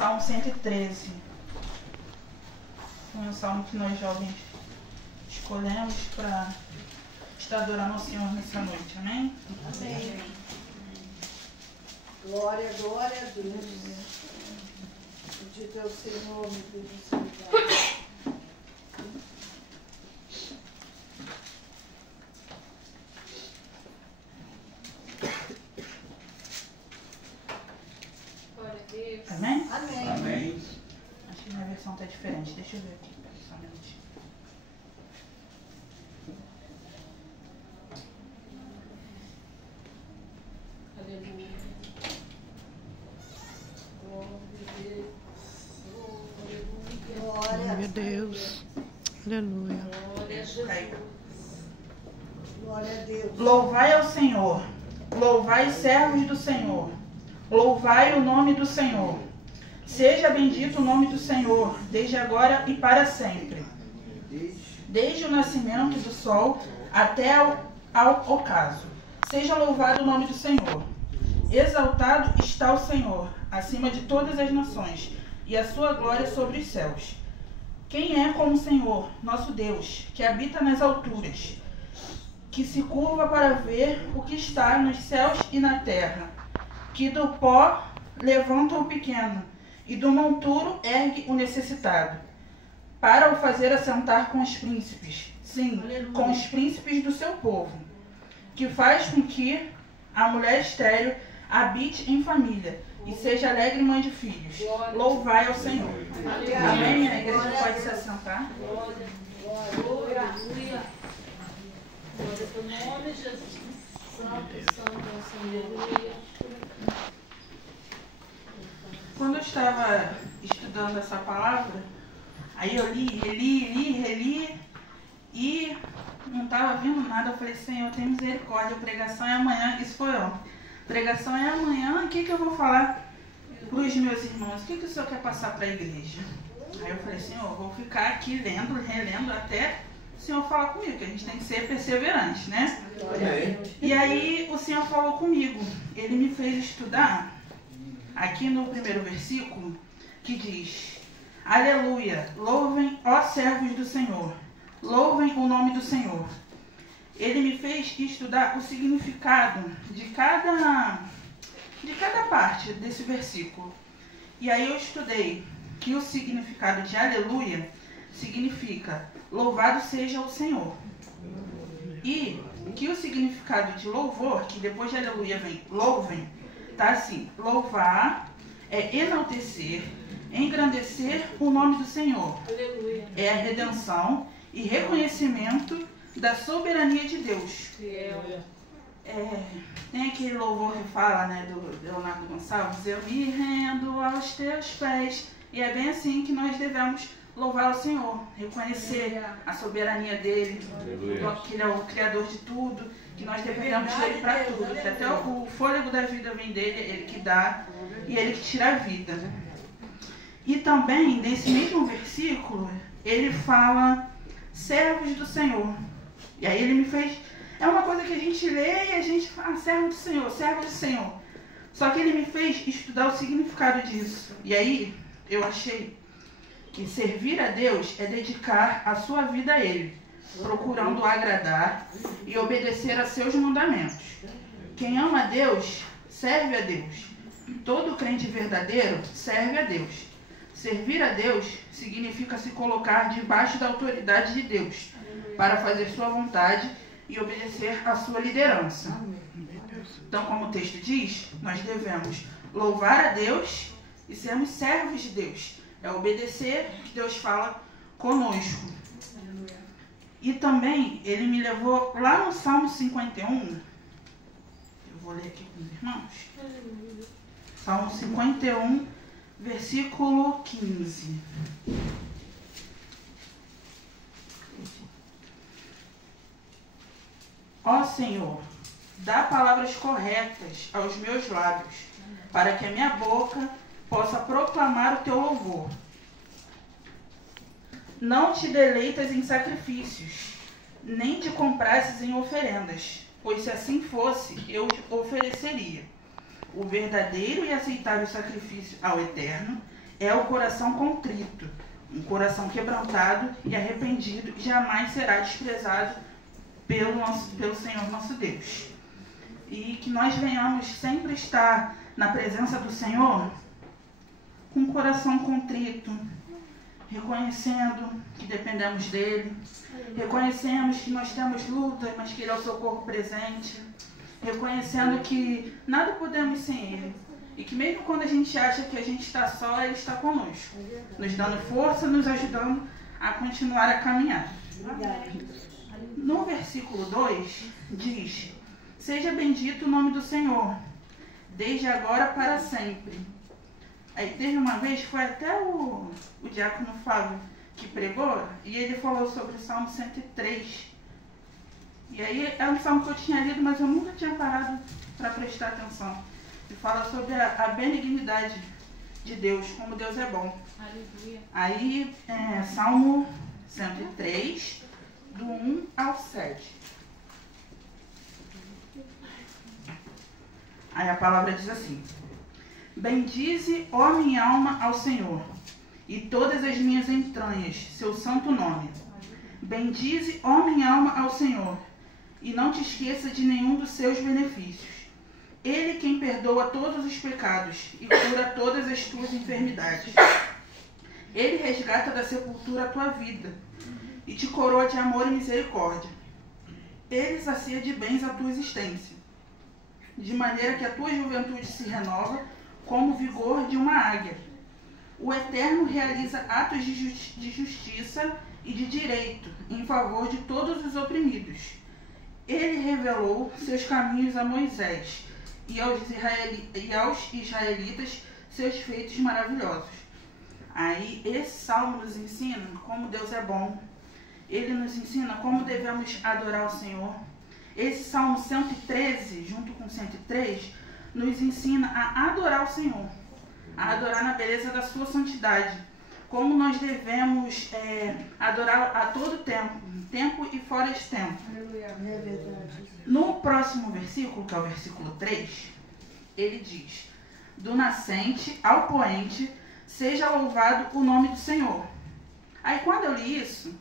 Salmo 113. Foi um salmo que nós jovens escolhemos para estar adorando ao Senhor nessa noite. Amém? Amém. Glória, glória a Deus. Bendito é o Senhor, meu Deus do céu. Amém? Amém. Amém. Acho que minha versão está diferente. Deixa eu ver aqui. Só um minutinho. Aleluia. Glória a Meu Deus. Aleluia. Caiu. Glória a Deus. Louvai ao Senhor. Louvai, servos do Senhor. Louvai o nome do Senhor. Seja bendito o nome do Senhor, desde agora e para sempre. Desde o nascimento do sol até ao ocaso. Seja louvado o nome do Senhor. Exaltado está o Senhor, acima de todas as nações, e a sua glória sobre os céus. Quem é como o Senhor, nosso Deus, que habita nas alturas, que se curva para ver o que está nos céus e na terra, que do pó levanta o pequeno, e do monturo ergue o necessitado, para o fazer assentar com os príncipes, sim, com os príncipes do seu povo, que faz com que a mulher estéril habite em família, e seja alegre mãe de filhos. Louvai ao Senhor. Amém? A igreja pode se assentar. Glória. Aleluia. Glória ao nome de Jesus. Santo, santo é o Senhor. Aleluia. Quando eu estava estudando essa palavra, aí eu reli, e não estava vendo nada. Eu falei, Senhor, tem misericórdia, a pregação é amanhã. Isso foi ontem. Pregação é amanhã, o que eu vou falar para os meus irmãos? O que o Senhor quer passar para a igreja? Aí eu falei, Senhor, eu vou ficar aqui lendo, relendo até o Senhor falar comigo, que a gente tem que ser perseverante, né? Amém. E aí o Senhor falou comigo, Ele me fez estudar aqui no primeiro versículo, que diz: Aleluia, louvem, ó servos do Senhor, louvem o nome do Senhor. Ele me fez estudar o significado de cada parte desse versículo. E aí eu estudei que o significado de aleluia significa louvado seja o Senhor. E que o significado de louvor, que depois de aleluia vem louvem, tá assim: louvar é enaltecer, engrandecer o nome do Senhor. Aleluia. É a redenção e reconhecimento da soberania de Deus. Tem aquele louvor que fala, né, do Leonardo Gonçalves: eu me rendo aos teus pés. E é bem assim que nós devemos louvar o Senhor, reconhecer a soberania dele, que ele é o Criador de tudo, que nós dependemos dele para tudo, que até o fôlego da vida vem dele, ele que dá e ele que tira a vida. E também, nesse mesmo versículo, ele fala servos do Senhor. E aí ele me fez... É uma coisa que a gente lê e a gente fala, servo do Senhor, servo do Senhor. Só que ele me fez estudar o significado disso. E aí eu achei que servir a Deus é dedicar a sua vida a Ele, procurando agradar e obedecer a seus mandamentos. Quem ama a Deus, serve a Deus. Todo crente verdadeiro serve a Deus. Servir a Deus significa se colocar debaixo da autoridade de Deus, para fazer sua vontade e obedecer à sua liderança. Então, como o texto diz, nós devemos louvar a Deus e sermos servos de Deus. É obedecer o que Deus fala conosco. E também, ele me levou lá no Salmo 51. Eu vou ler aqui com os irmãos. Salmo 51, versículo 15. Ó Senhor, dá palavras corretas aos meus lábios, para que a minha boca possa proclamar o teu louvor. Não te deleitas em sacrifícios, nem te comprases em oferendas, pois se assim fosse, eu te ofereceria. O verdadeiro e aceitável sacrifício ao Eterno é o coração contrito. Um coração quebrantado e arrependido jamais será desprezado pelo Senhor nosso Deus. E que nós venhamos sempre estar na presença do Senhor com o coração contrito, reconhecendo que dependemos dele, reconhecemos que nós temos lutas, mas que ele é o socorro presente, reconhecendo que nada podemos sem ele. E que mesmo quando a gente acha que a gente está só, ele está conosco, nos dando força, nos ajudando a continuar a caminhar. No versículo 2 diz: seja bendito o nome do Senhor, desde agora para sempre. Aí teve uma vez, foi até o diácono Fábio que pregou, e ele falou sobre o Salmo 103. E aí é um salmo que eu tinha lido, mas eu nunca tinha parado para prestar atenção. E fala sobre a benignidade de Deus, como Deus é bom. Aleluia. Aí, Salmo 103, do 1 ao 7. Aí a palavra diz assim: bendize, ó minha alma, ao Senhor, e todas as minhas entranhas, seu santo nome. Bendize, ó minha alma, ao Senhor, e não te esqueça de nenhum dos seus benefícios. Ele quem perdoa todos os pecados e cura todas as tuas enfermidades. Ele resgata da sepultura a tua vida e te coroa de amor e misericórdia. Ele sacia de bens a tua existência, de maneira que a tua juventude se renova como o vigor de uma águia. O Eterno realiza atos de justiça e de direito em favor de todos os oprimidos. Ele revelou seus caminhos a Moisés e aos israelitas seus feitos maravilhosos. Aí esse salmo nos ensina como Deus é bom. Ele nos ensina como devemos adorar o Senhor. Esse Salmo 113, junto com 103, nos ensina a adorar o Senhor, a adorar na beleza da sua santidade. Como nós devemos adorar a todo tempo, tempo e fora de tempo. É verdade. No próximo versículo, que é o versículo 3, ele diz: do nascente ao poente, seja louvado o nome do Senhor. Aí quando eu li isso,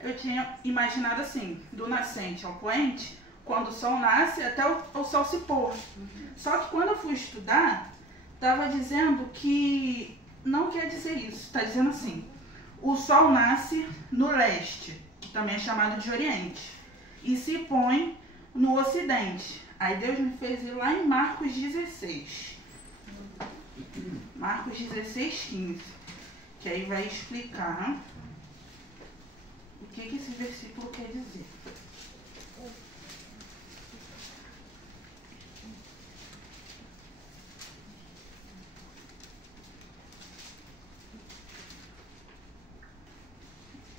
eu tinha imaginado assim, do nascente ao poente, quando o sol nasce até o sol se pôr. Só que quando eu fui estudar, estava dizendo que não quer dizer isso. Está dizendo assim: o sol nasce no leste, que também é chamado de oriente, e se põe no ocidente. Aí Deus me fez ir lá em Marcos 16. Marcos 16, 15. Que aí vai explicar, né, o que esse versículo quer dizer.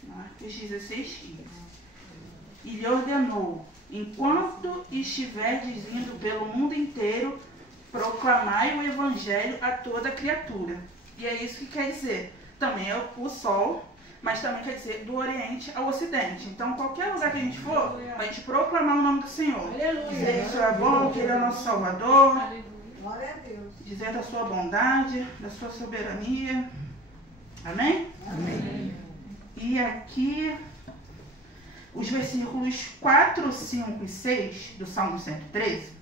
Marcos 16, 15. E lhe ordenou: enquanto estiverdes indo pelo mundo inteiro, proclamai o evangelho a toda criatura. E é isso que quer dizer. Também é o sol, mas também quer dizer do oriente ao ocidente. Então, qualquer lugar que a gente for, a gente proclamar o nome do Senhor. Aleluia. Dizer que o Senhor é bom, que Ele é nosso Salvador. Glória a Deus. Dizer da sua bondade, da sua soberania. Amém? Amém. E aqui, os versículos 4, 5 e 6 do Salmo 113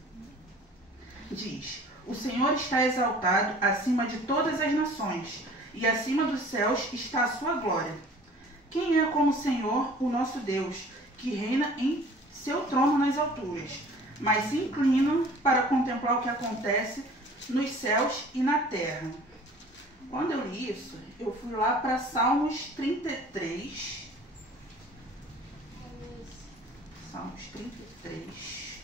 diz: o Senhor está exaltado acima de todas as nações, e acima dos céus está a sua glória. Quem é como o Senhor, o nosso Deus, que reina em seu trono nas alturas, mas se inclinam para contemplar o que acontece nos céus e na terra. Quando eu li isso, eu fui lá para Salmos 33. Salmos 33.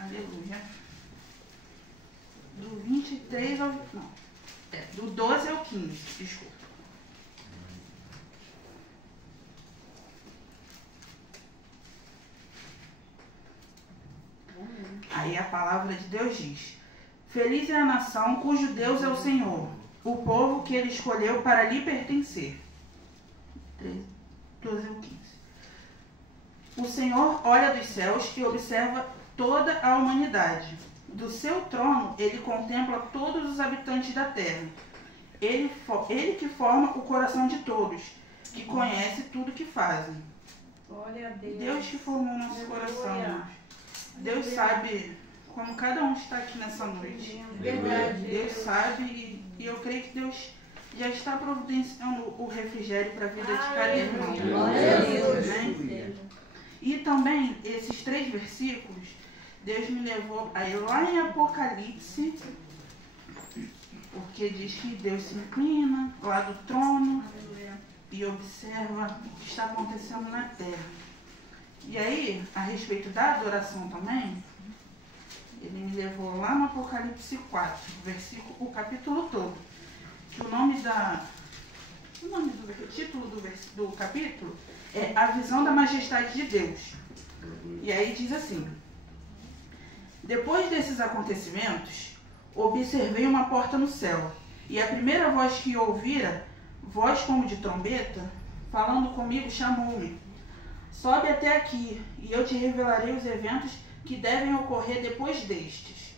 Aleluia. Do 23 ao... Não. Do 12 ao 15, desculpa. Aí a palavra de Deus diz: feliz é a nação cujo Deus é o Senhor, o povo que ele escolheu para lhe pertencer. 12 ao 15. O Senhor olha dos céus e observa toda a humanidade. Do seu trono, ele contempla todos os habitantes da terra. Ele que forma o coração de todos, que conhece tudo que fazem. Glória a Deus. Deus que formou o nosso coração. Deus sabe como cada um está aqui nessa noite. Verdade. Deus sabe e eu creio que Deus já está providenciando o refrigério para a vida de cada irmão. Glória a Deus. Amém? E também, esses 3 versículos, Deus me levou a ir lá em Apocalipse, porque diz que Deus se inclina lá do trono e observa o que está acontecendo na terra. E aí, a respeito da adoração também, ele me levou lá no Apocalipse 4, o capítulo todo. Que o título do capítulo é A Visão da Majestade de Deus. E aí diz assim: depois desses acontecimentos, observei uma porta no céu, e a primeira voz que ouvira, voz como de trombeta, falando comigo, chamou-me: sobe até aqui, e eu te revelarei os eventos que devem ocorrer depois destes.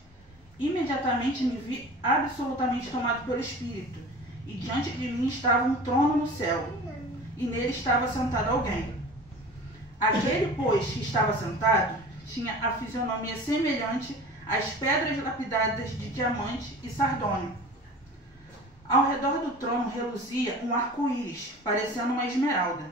Imediatamente me vi absolutamente tomado pelo Espírito, e diante de mim estava um trono no céu, e nele estava sentado alguém. Aquele, pois, que estava sentado, tinha a fisionomia semelhante às pedras lapidadas de diamante e sardônio. Ao redor do trono reluzia um arco-íris, parecendo uma esmeralda.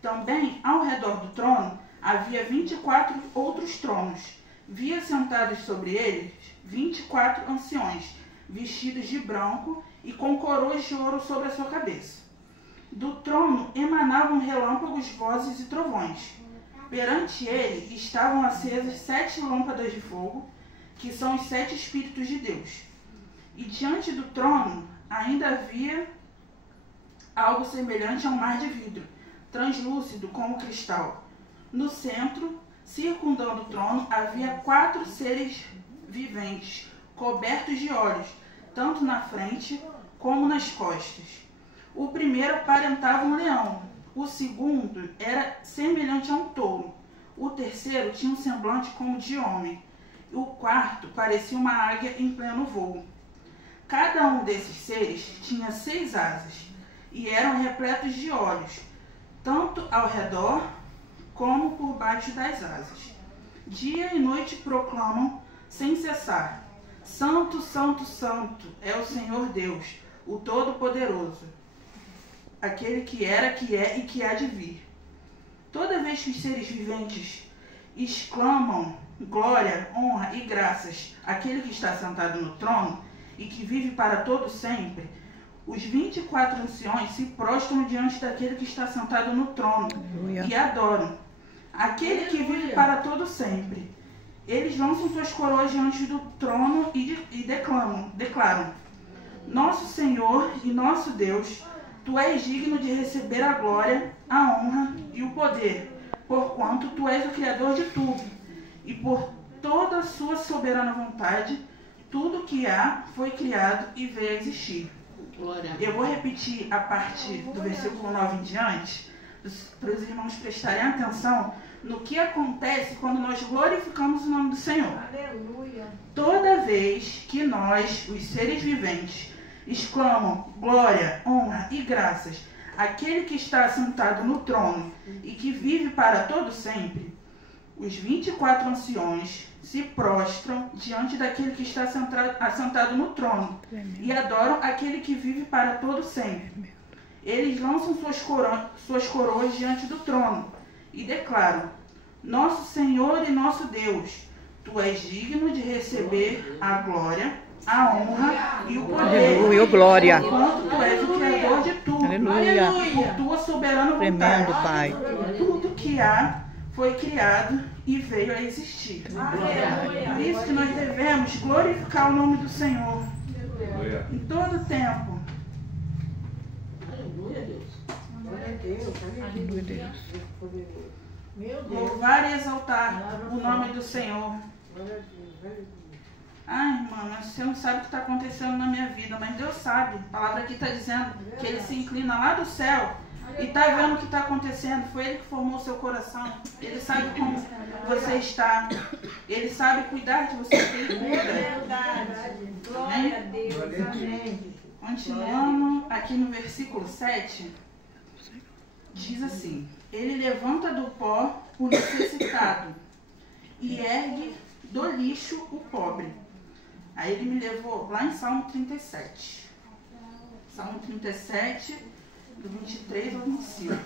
Também, ao redor do trono, havia 24 outros tronos. Via sentados sobre eles 24 anciões, vestidos de branco e com coroas de ouro sobre a sua cabeça. Do trono emanavam relâmpagos, vozes e trovões. Perante ele estavam acesas 7 lâmpadas de fogo, que são os 7 Espíritos de Deus. E diante do trono ainda havia algo semelhante a um mar de vidro, translúcido como cristal. No centro, circundando o trono, havia 4 seres viventes, cobertos de olhos, tanto na frente como nas costas. O primeiro aparentava um leão, o segundo era semelhante a um touro, o terceiro tinha um semblante como de homem, e o quarto parecia uma águia em pleno voo. Cada um desses seres tinha 6 asas, e eram repletos de olhos, tanto ao redor como por baixo das asas. Dia e noite proclamam sem cessar: Santo, Santo, Santo é o Senhor Deus, o Todo-Poderoso, aquele que era, que é e que há de vir. Toda vez que os seres viventes exclamam glória, honra e graças àquele que está sentado no trono e que vive para todo sempre, os 24 anciões se prostram diante daquele que está sentado no trono e adoram aquele que vive para todo sempre. Eles lançam suas coroas diante do trono e declaram: Nosso Senhor e nosso Deus, Tu és digno de receber a glória, a honra e o poder, porquanto Tu és o Criador de tudo, e por toda a sua soberana vontade, tudo que há foi criado e veio a existir. Eu vou repetir a parte do versículo 9 em diante, para os irmãos prestarem atenção no que acontece quando nós glorificamos o nome do Senhor. Aleluia. Toda vez que nós, os seres viventes, exclamam glória, honra e graças àquele que está sentado no trono e que vive para todo sempre, os 24 anciões se prostram diante daquele que está assentado no trono e adoram aquele que vive para todo sempre. Eles lançam suas coroas diante do trono e declaram: Nosso Senhor e nosso Deus, Tu és digno de receber a glória, a honra e o poder. Aleluia, glória. Enquanto Tu és o Criador de tudo. Aleluia. Por Tua soberana vontade. Tremendo, Pai. Tudo que há foi criado e veio a existir. Por isso que nós devemos glorificar o nome do Senhor em todo o tempo. Aleluia, Deus. Glória a Deus. Aleluia, Deus. Meu Deus. Louvar e exaltar o nome do Senhor. Glória a Deus. Ai, irmã, mas você não sabe o que está acontecendo na minha vida, mas Deus sabe. A palavra aqui está dizendo que Ele se inclina lá do céu e está vendo o que está acontecendo. Foi Ele que formou o seu coração. Ele sabe como você está. Ele sabe cuidar de você. Ele cuida. Glória a Deus. Amém. Continuando aqui no versículo 7, diz assim: Ele levanta do pó o necessitado e ergue do lixo o pobre. Aí ele me levou lá em Salmo 37. Salmo 37, do 23 ao 25.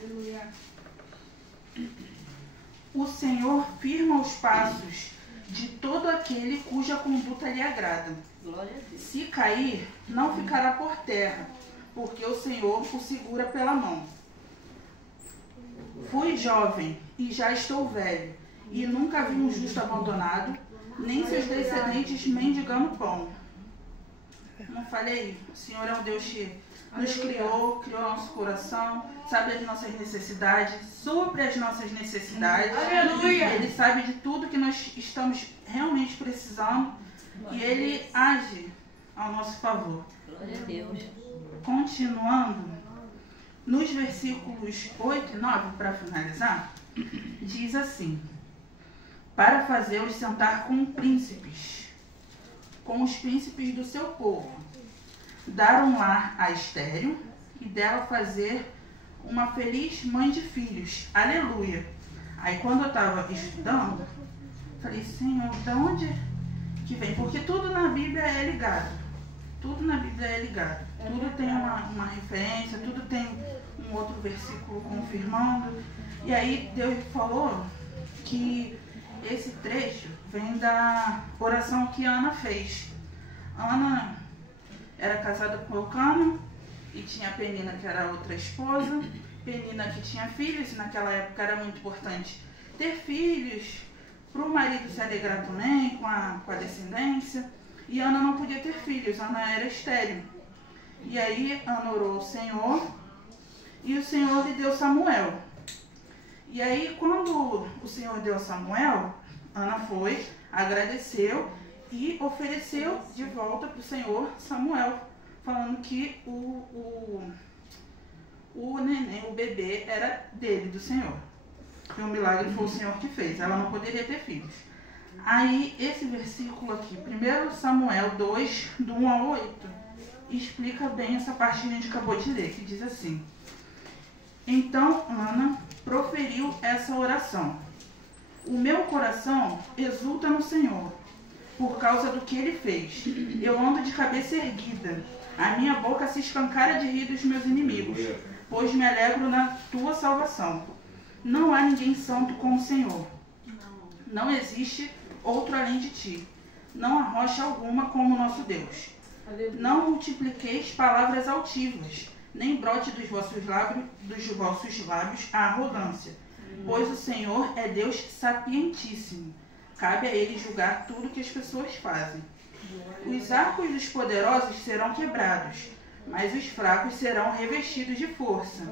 Aleluia. O Senhor firma os passos de todo aquele cuja conduta lhe agrada. Se cair, não ficará por terra, porque o Senhor o segura pela mão. Fui jovem e já estou velho, e nunca vi um justo abandonado, nem seus descendentes mendigando pão. Não falei? O Senhor é um Deus que nos criou nosso coração, sabe as nossas necessidades, supre as nossas necessidades. Aleluia! Ele sabe de tudo que nós estamos realmente precisando e Ele age ao nosso favor. Glória a Deus. Continuando, nos versículos 8 e 9, para finalizar, diz assim: para fazê-los sentar com príncipes, com os príncipes do seu povo, dar um lar a estéril e dela fazer uma feliz mãe de filhos. Aleluia! Aí quando eu estava estudando, falei, Senhor, de onde que vem? Porque tudo na Bíblia é ligado. Tudo na Bíblia é ligado. Tudo tem uma referência, tudo tem um outro versículo confirmando. E aí Deus falou que esse trecho vem da oração que Ana fez. Ana era casada com Eucana e tinha Penina, que era outra esposa. Penina que tinha filhos, e naquela época era muito importante ter filhos, para o marido se alegrar também com a descendência. E Ana não podia ter filhos, Ana era estéril. E aí Ana orou ao Senhor e o Senhor lhe deu Samuel. E aí quando o Senhor deu Samuel, Ana foi, agradeceu e ofereceu de volta para o Senhor Samuel, falando que o neném, o bebê, era dele, do Senhor. Que o milagre foi o Senhor que fez, ela não poderia ter filhos. Aí esse versículo aqui, 1 Samuel 2, do 1 ao 8, explica bem essa parte que a gente acabou de ler, que diz assim: então Ana proferiu essa oração: o meu coração exulta no Senhor, por causa do que Ele fez. Eu ando de cabeça erguida, a minha boca se escancara de rir dos meus inimigos, pois me alegro na tua salvação. Não há ninguém santo como o Senhor. Não existe outro além de ti. Não há rocha alguma como o nosso Deus. Não multipliqueis palavras altivas, nem brote dos vossos lábios a arrogância. Pois o Senhor é Deus sapientíssimo. Cabe a Ele julgar tudo que as pessoas fazem. Os arcos dos poderosos serão quebrados, mas os fracos serão revestidos de força.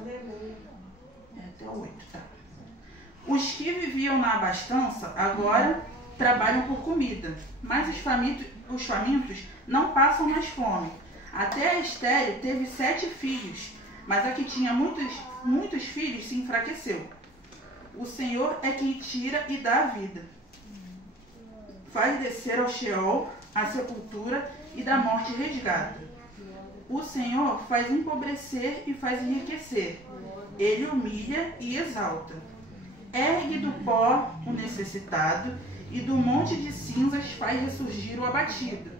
É até o 8, tá? Os que viviam na abastança agora trabalham por comida, mas os famintos não passam mais fome. Até a estéril teve 7 filhos, mas a que tinha muitos filhos se enfraqueceu. O Senhor é quem tira e dá a vida. Faz descer ao Sheol a sepultura e da morte resgata. O Senhor faz empobrecer e faz enriquecer. Ele humilha e exalta. Ergue do pó o necessitado e do monte de cinzas faz ressurgir o abatido.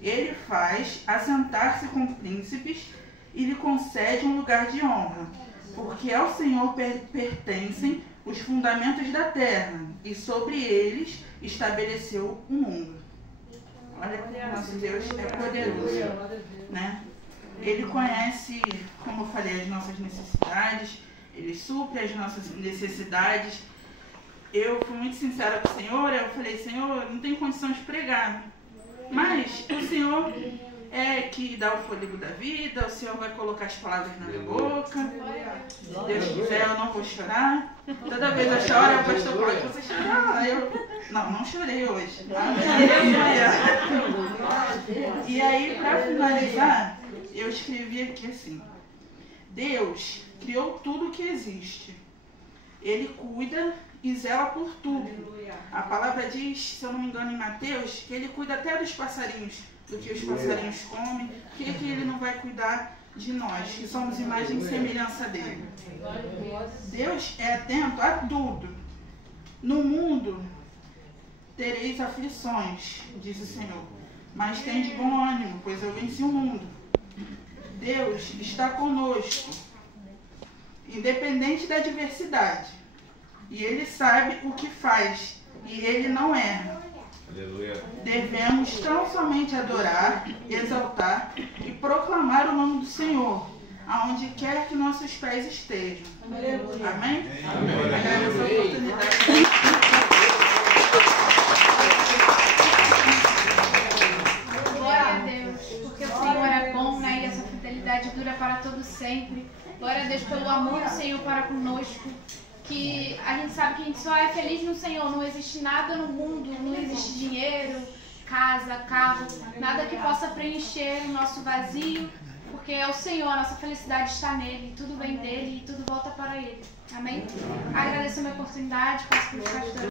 Ele faz assentar-se com príncipes e lhe concede um lugar de honra, porque ao Senhor pertencem os fundamentos da terra, e sobre eles estabeleceu o mundo. Olha que o nosso Deus é poderoso, né? Ele conhece, como eu falei, as nossas necessidades, Ele supre as nossas necessidades. Eu fui muito sincera com o Senhor, eu falei, Senhor, não tenho condição de pregar, mas o Senhor é que dá o fôlego da vida, o Senhor vai colocar as palavras na minha boca. Se Deus quiser, eu não vou chorar. Toda vez eu choro, o pastor pode, você chorar. Não chorei hoje. E aí, para finalizar, eu escrevi aqui assim: Deus criou tudo que existe. Ele cuida e zela por tudo. A palavra diz, se eu não me engano, em Mateus, que ele cuida até dos passarinhos, do que os passarinhos comem. Por que ele não vai cuidar de nós, que somos imagem e semelhança dele? Deus é atento a tudo. No mundo tereis aflições, diz o Senhor, mas tende bom ânimo, pois eu venci o mundo. Deus está conosco, independente da adversidade. E Ele sabe o que faz, e Ele não erra. Aleluia. Devemos tão somente adorar, exaltar e proclamar o nome do Senhor, aonde quer que nossos pés estejam. Aleluia. Amém? Amém. Agradeço a oportunidade. Glória a Deus, porque o Senhor é bom, né? E essa fidelidade dura para todo sempre. Glória a Deus pelo amor do Senhor para conosco. Que a gente sabe que a gente só é feliz no Senhor. Não existe nada no mundo, não existe dinheiro, casa, carro, nada que possa preencher o nosso vazio, porque é o Senhor, a nossa felicidade está nele, tudo vem dele e tudo volta para ele. Amém? Agradeço a minha oportunidade, peço para os pastores.